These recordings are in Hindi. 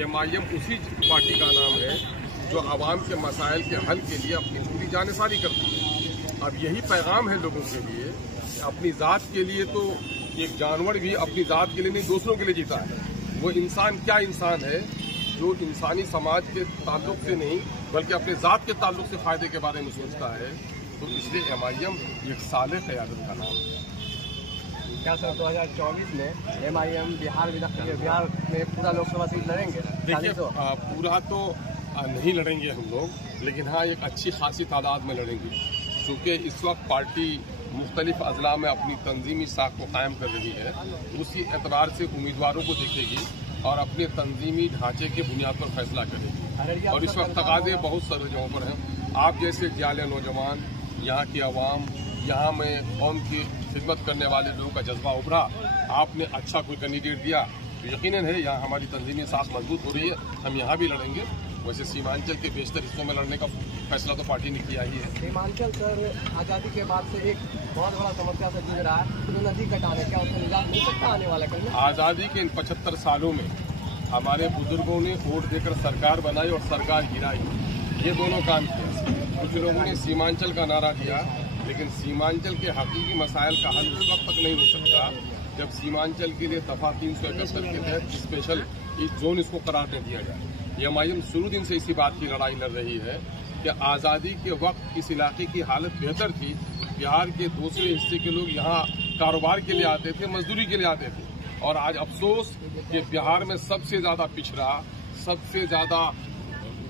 एमआईएम उसी पार्टी का नाम है जो आवाम के मसाइल के हल के लिए अपनी पूरी जानेसारी करती है। अब यही पैगाम है लोगों के लिए। अपनी ज़ात के लिए तो एक जानवर भी अपनी ज़ात के लिए नहीं, दूसरों के लिए जीता है। वो इंसान क्या इंसान है जो इंसानी समाज के ताल्लुक से नहीं बल्कि अपने ज़ात के ताल्लुक से फ़ायदे के बारे में सोचता है। तो इसलिए एमआईएम एक साले क़यादत का नाम है। क्या सर 2024 में एमआईएम बिहार में पूरा लोकसभा सीट लड़ेंगे? देखिए पूरा तो नहीं लड़ेंगे हम लोग, लेकिन हाँ एक अच्छी खासी तादाद में लड़ेंगे, क्योंकि इस वक्त पार्टी मुख्तलिफ अजला में अपनी तंजीमी साख को कायम कर रही है। उसी एतबार से उम्मीदवारों को देखेगी और अपने तंजीमी ढांचे के बुनियाद पर फैसला करेगी। और इस वक्त तकाजे बहुत सारे जगहों पर हैं। आप जैसे जाले नौजवान, यहाँ की आवाम, यहाँ में कौम की खिदमत करने वाले लोगों का जज्बा उभरा, आपने अच्छा कोई कैंडिडेट दिया तो यकीनन है यहाँ हमारी तंजीमी साख मजबूत हो रही है। हम यहाँ भी लड़ेंगे। वैसे सीमांचल के बेशतर हिस्सों में लड़ने का फैसला तो पार्टी ने किया ही है। सीमांचल सर आज़ादी के बाद से एक बहुत बड़ा समस्या से जूझ रहा है, तो नदी कटाने क्या उसका निजात मिल सकता आने वाला कल में? आज़ादी के इन 75 सालों में हमारे बुजुर्गों ने वोट देकर सरकार बनाई और सरकार गिराई, ये दोनों काम किया। कुछ लोगों ने सीमांचल का नारा दिया, लेकिन सीमांचल के हकीकी मसाइल का हल उस वक्त तक नहीं हो सकता जब सीमांचल के लिए दफा 371 के तहत स्पेशल इस जोन इसको करार दे दिया जाए। एमआईएम शुरू दिन से इसी बात की लड़ाई लड़ रही है कि आज़ादी के वक्त इस इलाके की हालत बेहतर थी। बिहार के दूसरे हिस्से के लोग यहाँ कारोबार के लिए आते थे, मजदूरी के लिए आते थे, और आज अफसोस कि बिहार में सबसे ज़्यादा पिछड़ा, सबसे ज़्यादा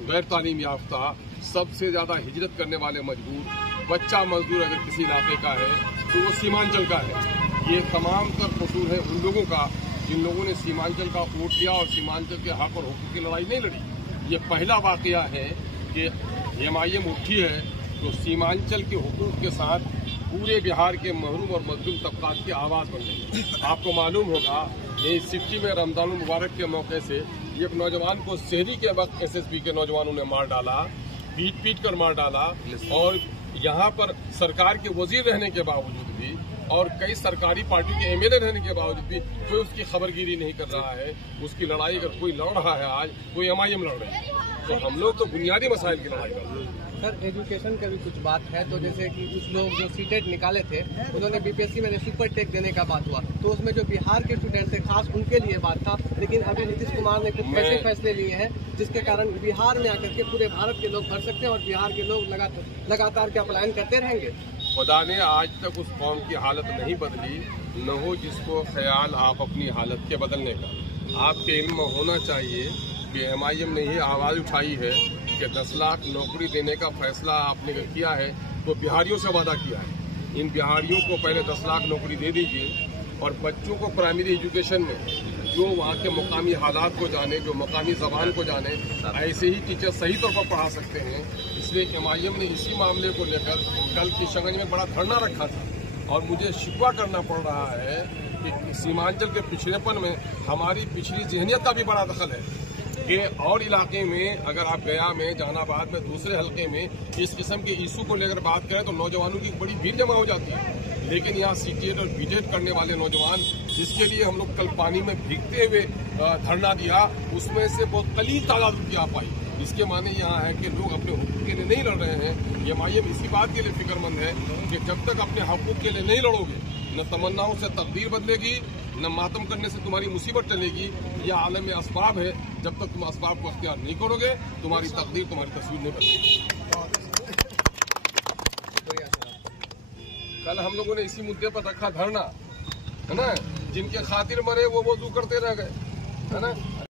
गैर तालीम याफ्ता, सबसे ज़्यादा हिजरत करने वाले मजबूर, बच्चा मजदूर अगर किसी इलाके का है तो वो सीमांचल का है। ये तमाम तर कसूर है उन लोगों का जिन लोगों ने सीमांचल का वोट दिया और सीमांचल के हक और हुकूक की लड़ाई नहीं लड़ी। ये पहला वाकया है कि एमआईएम उठी है तो सीमांचल के हुकूक के साथ पूरे बिहार के महरूम और मजलूम तबकात की आवाज़ बन गई। आपको मालूम होगा ये सिक्की में रमजान मुबारक के मौके से एक नौजवान को शहरी के वक्त एसएसपी के नौजवानों ने मार डाला, पीट कर मार डाला, और यहाँ पर सरकार के वजीर रहने के बावजूद भी और कई सरकारी पार्टी के एमएलए रहने के बावजूद भी कोई उसकी खबरगिरी नहीं कर रहा है। उसकी लड़ाई अगर कोई लड़ रहा है आज, कोई एमआईएम लड़ रही है, तो हम लोग तो बुनियादी मसाइल की लड़ाई कर रहे हैं। सर एजुकेशन का भी कुछ बात है, तो जैसे कि कुछ लोग जो सीटेट निकाले थे उन्होंने बीपीएससी में सुपर टेक देने का बात हुआ, तो उसमें जो बिहार के स्टूडेंट थे खास उनके लिए बात था। लेकिन अभी नीतीश कुमार ने कुछ ऐसे फैसले लिए हैं जिसके कारण बिहार में आकर के पूरे भारत के लोग भर सकते हैं और बिहार के लोग लगातार क्या पलायन करते रहेंगे। खुदा ने आज तक उस कौम की हालत नहीं बदली, न हो जिसको ख्याल आप अपनी हालत के बदलने का। आपके इल्म होना चाहिए कि एमआईएम ने ही आवाज़ उठाई है कि 10 लाख नौकरी देने का फैसला आपने किया है तो बिहारियों से वादा किया है। इन बिहारियों को पहले 10 लाख नौकरी दे दीजिए और बच्चों को प्राइमरी एजुकेशन में जो वहाँ के मुकामी हालात को जाने, जो मुकामी ज़बान को जाने, ऐसे ही टीचर सही तौर पर पढ़ा सकते हैं। इसलिए एमआईएम ने इसी मामले को लेकर कल किशनगंज में बड़ा धरना रखा था और मुझे शिकवा करना पड़ रहा है कि सीमांचल के पिछड़ेपन में हमारी पिछली ज़हनियत का भी बड़ा दखल है कि और इलाके में अगर आप गया में, जहानाबाद में, दूसरे हलके में इस किस्म के इशू को लेकर बात करें तो नौजवानों की बड़ी भीड़ जमा हो जाती है। लेकिन यहाँ सीटेट और बीटेट करने वाले नौजवान, जिसके लिए हम लोग कल पानी में भीगते हुए धरना दिया, उसमें से बहुत कलील तादाद की आ पाई। इसके माने यहाँ है कि लोग अपने हुकूक के लिए नहीं लड़ रहे हैं। एमआईएम इसी बात के लिए फिक्रमंद है कि जब तक अपने हकूक के लिए नहीं लड़ोगे, न तमन्नाओं से तकदीर बदलेगी, न मातम करने से तुम्हारी मुसीबत टलेगी। यह आलम में असबाब है, जब तक तुम असबाब को अख्तियार नहीं करोगे तुम्हारी तकदीर, तुम्हारी तस्वीर नहीं बदलेगी। कल हम लोगों ने इसी मुद्दे पर रखा धरना, है ना। जिनके खातिर मरे वो वजू करते रह गए, है ना।